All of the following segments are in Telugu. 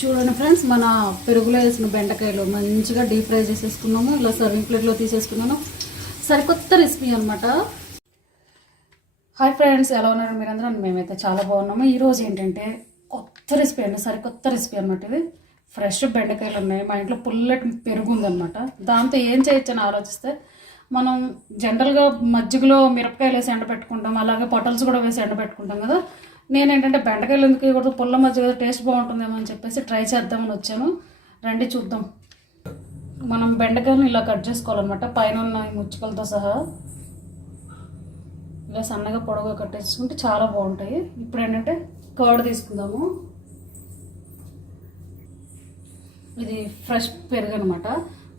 చూడండి ఫ్రెండ్స్, మన పెరుగులో వేసిన బెండకాయలు మంచిగా డీప్ ఫ్రై చేసేసుకున్నాము. ఇలా సర్వింగ్ ప్లేట్లో తీసేసుకున్నాను. సరికొత్త రెసిపీ అనమాట. హాయ్ ఫ్రెండ్స్, ఎలా ఉన్నారు మీరందరూ? మేమైతే చాలా బాగున్నాము. ఈరోజు ఏంటంటే కొత్త రెసిపీ అండి, సరికొత్త రెసిపీ అనమాట. ఇది ఫ్రెష్ బెండకాయలు ఉన్నాయి, మా ఇంట్లో పుల్లటి పెరుగు ఉందన్నమాట. దాంతో ఏం చేయొచ్చని ఆలోచిస్తే, మనం జనరల్గా మజ్జిగలో మిరపకాయలు వేసి ఎండబెట్టుకుంటాం, అలాగే పొటల్స్ కూడా వేసి ఎండబెట్టుకుంటాం కదా. నేనేంటంటే బెండకాయలు ఎందుకు ఇవ్వకూడదు, పుల్ల మజ్జిగ టేస్ట్ బాగుంటుందేమో అని చెప్పేసి ట్రై చేద్దామని వచ్చాను. రండి చూద్దాం. మనం బెండకాయలను ఇలా కట్ చేసుకోవాలన్నమాట, పైన ఉన్న ముచ్చుకలతో సహా ఇలా సన్నగా పొడవుగా కట్ చేసుకుంటే చాలా బాగుంటాయి. ఇప్పుడు ఏంటంటే కర్డ్ తీసుకుందాము. ఇది ఫ్రెష్ పెరుగు అనమాట,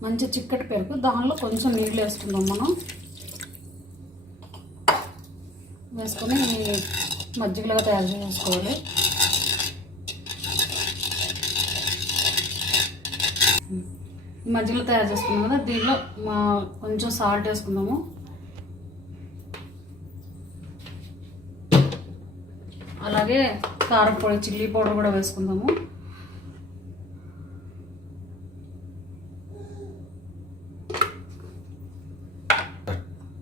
మంచి చిక్కటి పెరుగు. దానిలో కొంచెం నీళ్ళు వేసుకుందాం. మనం వేసుకొని మజ్జిగలాగా తయారు చేసుకోవాలి. మజ్జిగలో తయారు చేసుకున్నాం కదా, దీనిలో కొంచెం సాల్ట్ వేసుకుందాము. అలాగే కారం పొడి, చిల్లీ పౌడర్ కూడా వేసుకుందాము.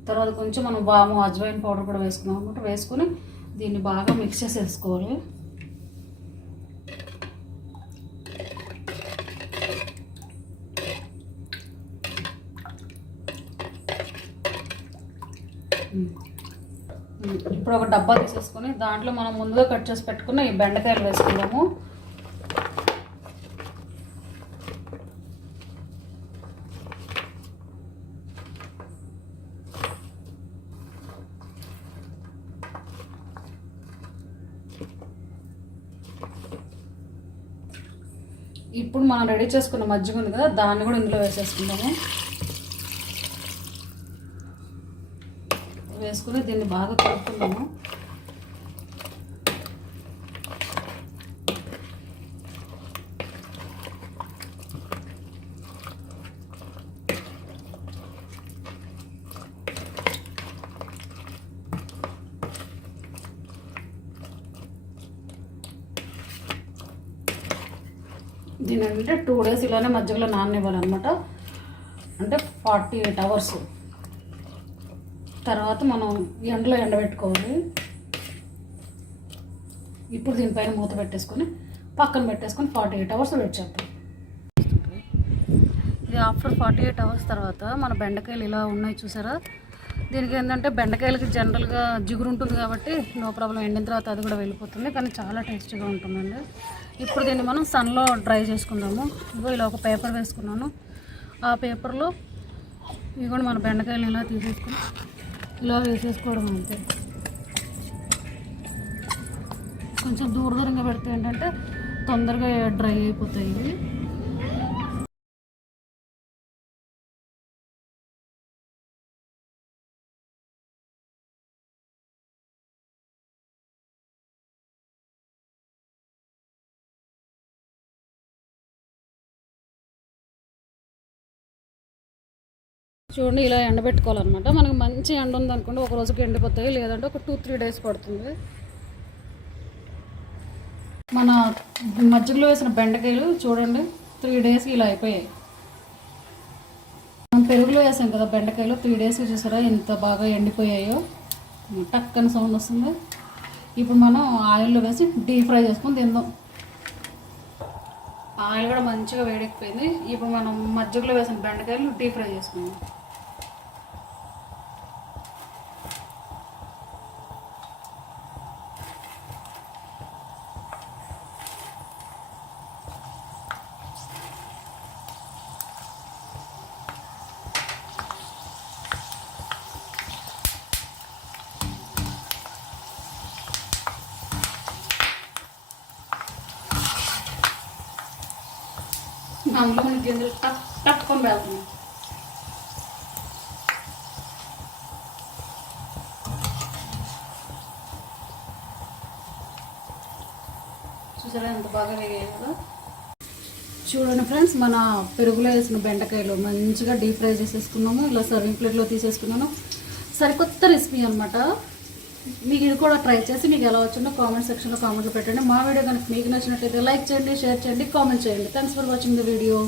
తర్వాత కొంచెం మనం వాము, అజ్వైన్ పౌడర్ కూడా వేసుకుందాం అనమాట. వేసుకొని దీన్ని బాగా మిక్స్ చేసేసుకోవాలి. ఇప్పుడు ఒక డబ్బా తీసేసుకొని దాంట్లో మనం ముందుగా కట్ చేసి పెట్టుకున్న ఈ బెండకాయలు వేసుకుందాము. ఇప్పుడు మనం రెడీ చేసుకున్న మజ్జిగ ఉంది కదా, దాన్ని కూడా ఇందులో వేసేసుకుందాము. వేసుకుని దీన్ని బాగా కలుపుకుందాము. దీని అంటే 2 days ఇలానే మజ్జిగలో నాననివ్వాలన్నమాట. అంటే 48 hours తర్వాత మనం ఎండలో ఎండబెట్టుకోవాలి. ఇప్పుడు దీనిపైన మూత పెట్టేసుకొని పక్కన పెట్టేసుకొని 48 hours వెయిట్ చేద్దాం. ఇది ఆఫ్టర్ 48 hours తర్వాత మన బెండకాయలు ఇలా ఉన్నాయి చూసారా. దీనికి ఏంటంటే బెండకాయలకి జనరల్గా జిగురు ఉంటుంది కాబట్టి నో ప్రాబ్లం, ఎండిన తర్వాత అది కూడా వెళ్ళిపోతుంది, కానీ చాలా టేస్టీగా ఉంటుందండి. ఇప్పుడు దీన్ని మనం సన్లో డ్రై చేసుకుందాము. ఇగో ఇలా ఒక పేపర్ వేసుకున్నాను. ఆ పేపర్లో ఇవి కూడా మన బెండకాయలు ఇలా తీసేసుకుని ఇలా వేసేసుకోవడం అంతే. కొంచెం దూరంగా పెడితే ఏంటంటే తొందరగా డ్రై అయిపోతాయి ఇవి. చూడండి, ఇలా ఎండబెట్టుకోవాలన్నమాట. మనకు మంచి ఎండ ఉందనుకోండి, ఒక రోజుకి ఎండిపోతాయి, లేదంటే ఒక 2-3 days పడుతుంది. మన మజ్జిగలో వేసిన బెండకాయలు చూడండి 3 days ఇలా అయిపోయాయి. మనం పెరుగులో వేసాం కదా బెండకాయలు, 3 days చూసారా ఎంత బాగా ఎండిపోయాయో. టక్కని సౌండ్ వస్తుంది. ఇప్పుడు మనం ఆయిల్లో వేసి డీప్ ఫ్రై చేసుకొని తిందాం. ఆయిల్ కూడా మంచిగా వేడెక్కిపోయింది. ఇప్పుడు మనం మజ్జిగలో వేసిన బెండకాయలు డీప్ ఫ్రై చేసుకుందాం. అందులో మన గింజలు టప్పుకొని వెళ్తున్నాం. చూసారా ఎంత బాగా వేగాయి కదా. చూడండి ఫ్రెండ్స్, మన పెరుగులో వేసిన బెండకాయలు మంచిగా డీప్ ఫ్రై చేసేసుకున్నాము. ఇలా సర్వింగ్ ప్లేట్లో తీసేసుకున్నాను. సరికొత్త రెసిపీ అనమాట. మీకు ఇది కూడా ట్రై చేసి మీకు ఎలా వచ్చిందో కామెంట్ సెక్షన్లో కామెంట్లు పెట్టండి. మా వీడియో కనుక మీకు నచ్చినట్లయితే లైక్ చేయండి, షేర్ చేయండి, కామెంట్ చేయండి. Thanks for watching the video.